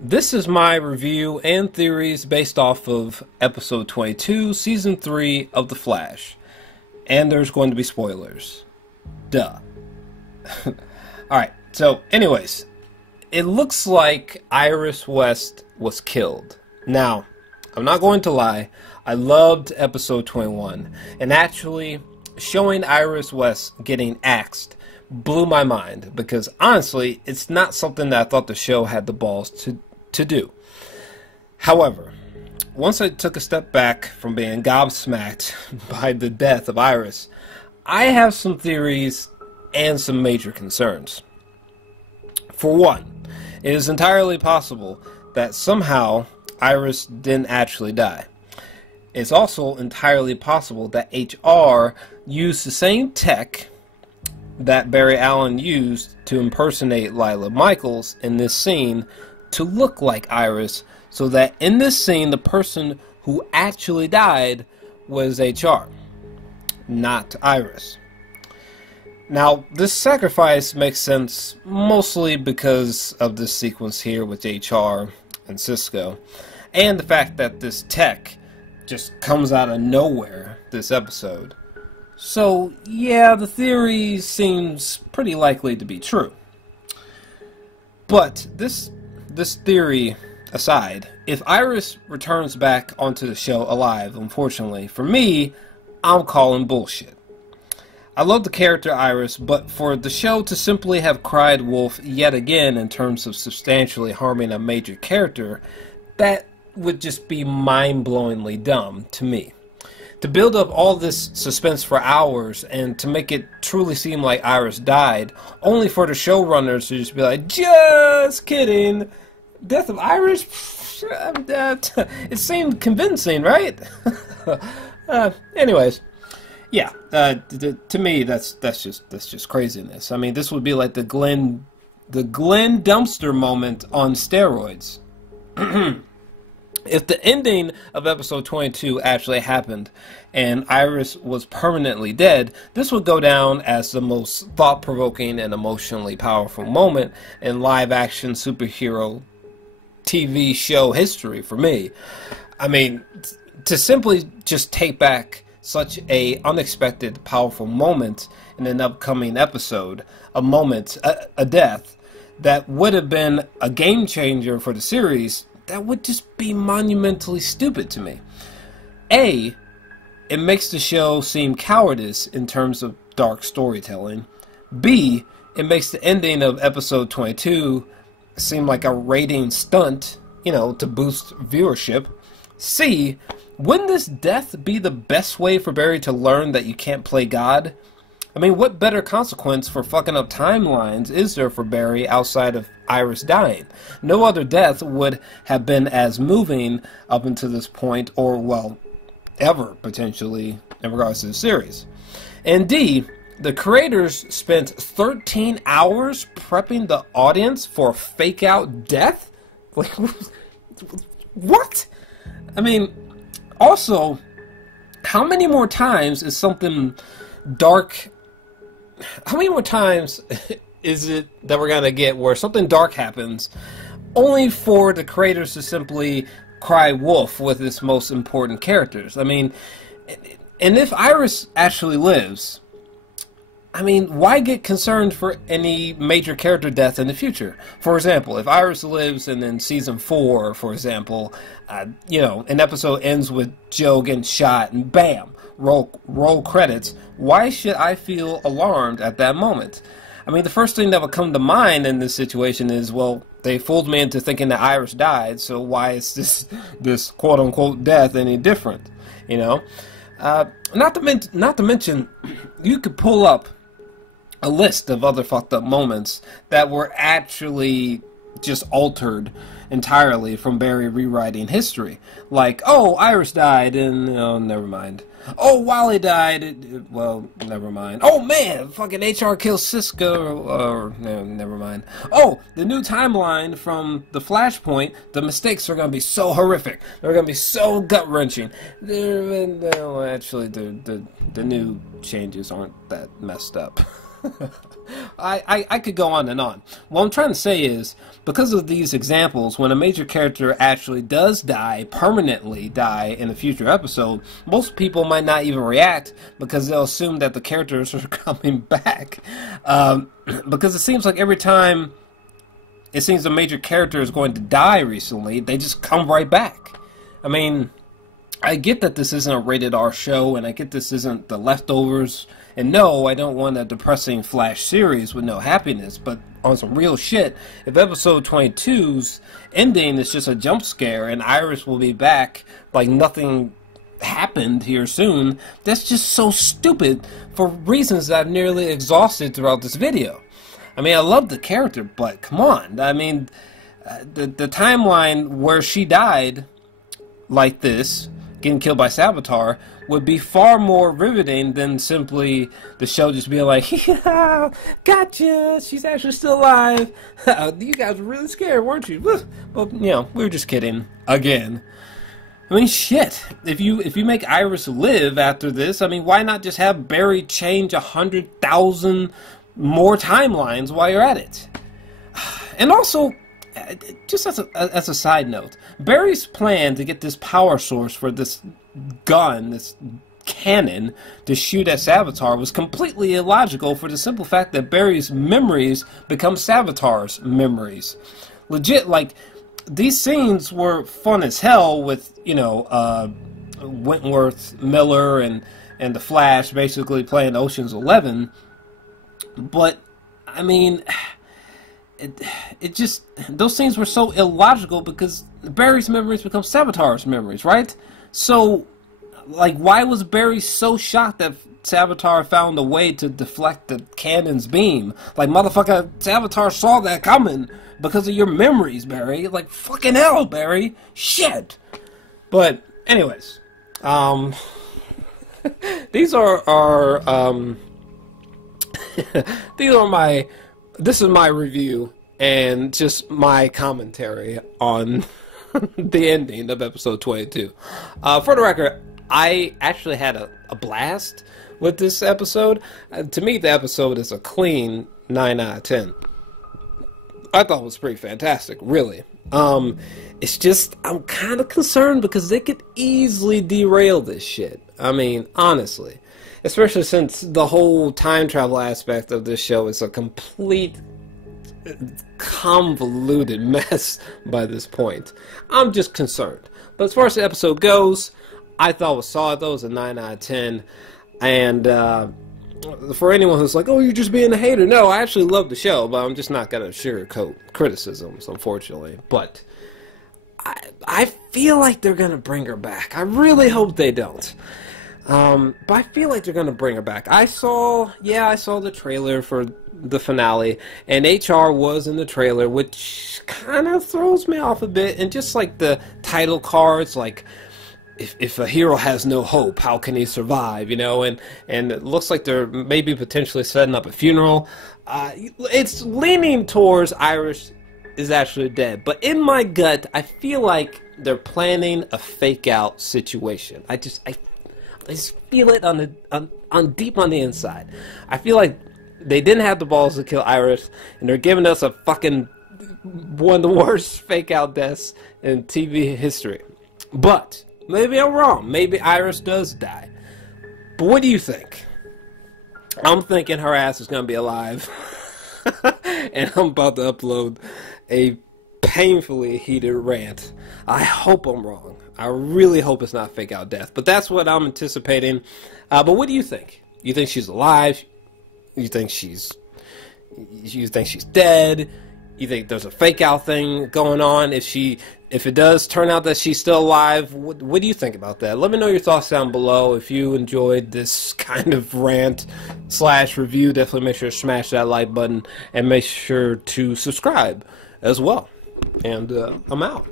This is my review and theories based off of episode 22, season 3 of The Flash. And there's going to be spoilers. Duh. Alright, so anyways, it looks like Iris West was killed. Now, I'm not going to lie, I loved episode 21, and actually showing Iris West getting axed blew my mind, because honestly, it's not something that I thought the show had the balls to do. However, once I took a step back from being gobsmacked by the death of Iris, I have some theories and some major concerns. For one, it is entirely possible that somehow Iris didn't actually die. It's also entirely possible that HR used the same tech that Barry Allen used to impersonate Lila Michaels in this scene to look like Iris, so that in this scene the person who actually died was HR, not Iris. Now, this sacrifice makes sense mostly because of this sequence here with HR and Cisco, and the fact that this tech just comes out of nowhere this episode. So, yeah, the theory seems pretty likely to be true. But this theory aside, if Iris returns back onto the show alive, unfortunately, for me, I'm calling bullshit. I love the character Iris, but for the show to simply have cried wolf yet again in terms of substantially harming a major character, that would just be mind-blowingly dumb to me. To build up all this suspense for hours and to make it truly seem like Iris died, only for the showrunners to just be like, just kidding, death of Iris? It seemed convincing, right? Anyways, yeah, to me that's just craziness. I mean, this would be like the Glenn dumpster moment on steroids. If the ending of episode 22 actually happened and Iris was permanently dead, this would go down as the most thought-provoking and emotionally powerful moment in live-action superhero TV show history for me. I mean, to simply just take back such a unexpected, powerful moment in an upcoming episode, a death, that would have been a game changer for the series, that would just be monumentally stupid to me. A, it makes the show seem cowardice in terms of dark storytelling. B, it makes the ending of episode 22 seem like a rating stunt, to boost viewership. C, wouldn't this death be the best way for Barry to learn that you can't play God? I mean, what better consequence for fucking up timelines is there for Barry outside of Iris dying? No other death would have been as moving up until this point, or, well, ever, potentially, in regards to the series. And D, the creators spent 13 hours prepping the audience for a fake-out death? Like, what? I mean, also, how many more times is something dark... How many more times is it that we're going to get where something dark happens only for the creators to simply cry wolf with its most important characters? I mean, and if Iris actually lives, I mean, why get concerned for any major character death in the future? For example, if Iris lives and in season 4, for example, an episode ends with Joe getting shot and bam, roll credits, why should I feel alarmed at that moment? I mean, the first thing that would come to mind in this situation is, well, they fooled me into thinking that Iris died, so why is this quote-unquote death any different? Not to mention, you could pull up a list of other fucked up moments that were actually just altered entirely from Barry rewriting history. Like, oh, Iris died, and, never mind. Oh, Wally died, well, never mind. Oh, man, fucking HR kills Cisco, or, no, never mind. Oh, the new timeline from the Flashpoint, the mistakes are going to be so horrific. They're going to be so gut-wrenching. No, actually, the new changes aren't that messed up. I could go on and on. What I'm trying to say is, because of these examples, when a major character actually does die, permanently die in a future episode, most people might not even react because they'll assume that the characters are coming back. Because it seems like every time it seems a major character is going to die recently, they just come right back. I mean, I get that this isn't a rated R show, and I get this isn't The Leftovers, and no, I don't want a depressing Flash series with no happiness, but on some real shit, if episode 22's ending is just a jump scare and Iris will be back like nothing happened here soon, that's just so stupid for reasons that I've nearly exhausted throughout this video. I mean, I love the character, but come on. I mean, the timeline where she died like this, getting killed by Savitar, would be far more riveting than simply the show just being like, yeah, gotcha, she's actually still alive. You guys were really scared, weren't you? Well, you know, we were just kidding. Again. I mean, shit. If you make Iris live after this, I mean, why not just have Barry change 100,000 more timelines while you're at it? And also, just as a side note, Barry's plan to get this power source for this gun, this cannon, to shoot at Savitar was completely illogical for the simple fact that Barry's memories become Savitar's memories. Legit, like, these scenes were fun as hell with, you know, Wentworth Miller and the Flash basically playing Ocean's 11, but, I mean, it just, those scenes were so illogical because Barry's memories become Savitar's memories, right? So, like, why was Barry so shocked that Savitar found a way to deflect the cannon's beam? Like, motherfucker, Savitar saw that coming because of your memories, Barry. Like, fucking hell, Barry. Shit. But, anyways, these are this is my review and just my commentary on the ending of episode 22. For the record, I actually had a blast with this episode. To me, the episode is a clean 9 out of 10. I thought it was pretty fantastic, really. It's just, I'm kind of concerned because they could easily derail this shit. I mean, honestly. Especially since the whole time travel aspect of this show is a complete convoluted mess by this point. I'm just concerned. But as far as the episode goes, I thought it was solid. That was a 9 out of 10. And for anyone who's like, oh, you're just being a hater. No, I actually love the show, but I'm just not going to sugarcoat criticisms, unfortunately. But I feel like they're going to bring her back. I really hope they don't. But I feel like they're going to bring her back. I saw the trailer for the finale, and HR was in the trailer, which kind of throws me off a bit. And just like the title cards, like, if a hero has no hope, how can he survive, you know? And it looks like they're maybe potentially setting up a funeral. It's leaning towards Iris is actually dead. But in my gut, I feel like they're planning a fake-out situation. I just feel it on deep on the inside. I feel like they didn't have the balls to kill Iris, and they're giving us a fucking one of the worst fake-out deaths in TV history. But maybe I'm wrong. Maybe Iris does die. But what do you think? I'm thinking her ass is going to be alive. And I'm about to upload a painfully heated rant. I hope I'm wrong. I really hope it's not fake out death. But that's what I'm anticipating. But what do you think? You think she's alive? You think she's dead? You think there's a fake out thing going on? If it does turn out that she's still alive, what do you think about that? Let me know your thoughts down below. If you enjoyed this kind of rant / review, definitely make sure to smash that like button and make sure to subscribe as well. And I'm out.